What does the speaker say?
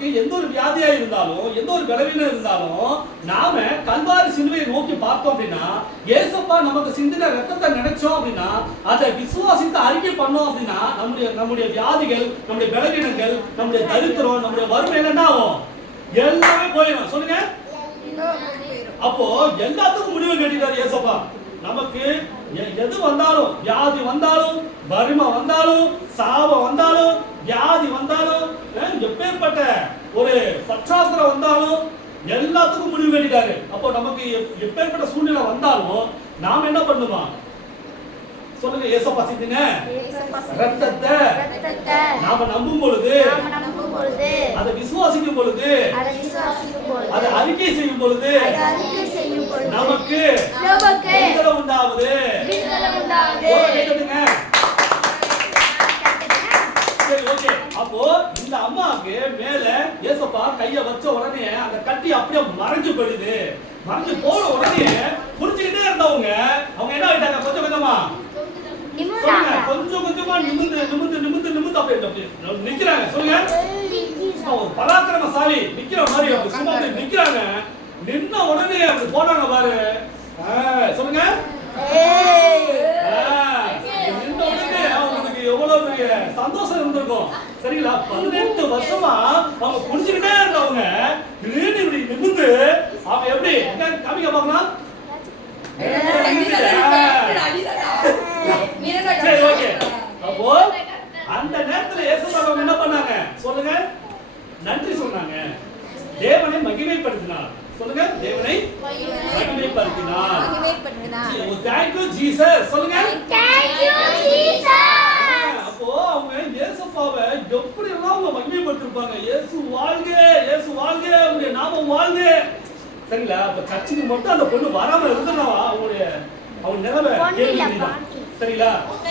நமக்கு எந்த ஒரு வியாதியா இருந்தாலும் எந்த ஒரு பலவீனம் இருந்தாலும் நாம கல்வாரி சிலுவையை நோக்கி பார்த்தோம் அப்படின்னா ஏசப்பா நமக்கு சிந்தின ரத்தத்தை நினைச்சோம் அப்படின்னா அதை விசுவாசித்து அறிக்கை பண்ணோம் அப்படின்னா நம்முடைய நம்முடைய வியாதிகள் நம்முடைய பலவீனங்கள் நம்முடைய தரித்திரம் நம்முடைய வறுமை என்ன ஆகும்? எல்லாமே போயிடும். சொல்லுங்க. அப்போ எல்லாத்துக்கும் முடிவு கட்டிட்டார் ஏசப்பா. நமக்கு எ- எது வந்தாலும் வியாதி வந்தாலும் வறுமை வந்தாலும் சாபம் வந்தாலும் வியாதி வந்தாலும் எப்பேற்பட்ட ஒரு பற்றாக்குறை வந்தாலும் எல்லாத்துக்கும் முடிவு கட்டிட்டாரு. அப்போ நமக்கு எப்- எப்பேற்பட்ட சூழ்நிலை வந்தாலும் நாம் என்ன பண்ணுமா சொல்லுங்க ஏசப்பா சிந்தின? ரத்தத்தை நாம நம்பும் பொழுது அதை விசுவாசிக்கும் பொழுது அதை அறிக்கை செய்யும் பொழுது நமக்கு நமக்கு விடுதலை உண்டாகுது விடுதலை உண்டாகுது போல கேட்குதுங்க சரி ஓகே அப்போ இந்த அம்மாவுக்கு மேல ஏசப்பா கைய வச்ச உடனே அந்த கட்டி அப்படியே மறைஞ்சு போயிடுது. மறைஞ்சு போன உடனே புரிஞ்சுக்கிட்டே இருந்தவங்க அவங்க என்ன ஆயிட்டாங்க? கொஞ்சம் கொஞ்சமா. சொல்லுங்க. கொஞ்சம் கொஞ்சமா நிமிந்து நிமிந்து நிமிந்து நிமிந்து அப்படி அப்படி நிக்கிறாங்க. சொல்லுங்க. ஒரு பராக்கிரமசாலி நிக்கிற மாதிரி அப்படி சும்மா நிக்கிறாங்க. நின்ன உடனே அப்படி போனாங்க பாரு. சந்தோஷம் இருந்திருக்கும். சரிங்களா? பதினெட்டு வருஷமா அவங்க புரிஞ்சுக்கிட்டே இருந்தவங்க திடீர்னு இப்படி நிமிந்து அவங்க எப்படி? என்ன காமிக்க பார்க்கலாம் சரி ஓகே. அப்போ அந்த நேரத்துல என்ன பண்ணாங்க? சொல்லுங்க. நன்றி சொன்னாங்க. தேவனை மகிமைப்படுத்தினார். சொல்லுங்க. தேவனை மகிமைப்படுத்தினார். ஜீசஸ் சொல்லுங்க அப்போ அவங்க இயேசுப்பாவை எப்படி எல்லாம் அவங்க மகிமைப்படுத்திருப்பாங்க? இயேசு வாழ்க இயேசு வாழ்க அவங்களுடைய நாமம் வாழ்க. சரிங்களா? அப்ப சர்ச்சுக்கு மட்டும் அந்த பொண்ணு வராம இருந்தனா அவங்களுடைய அவங்க நிலைமை. சரிங்களா?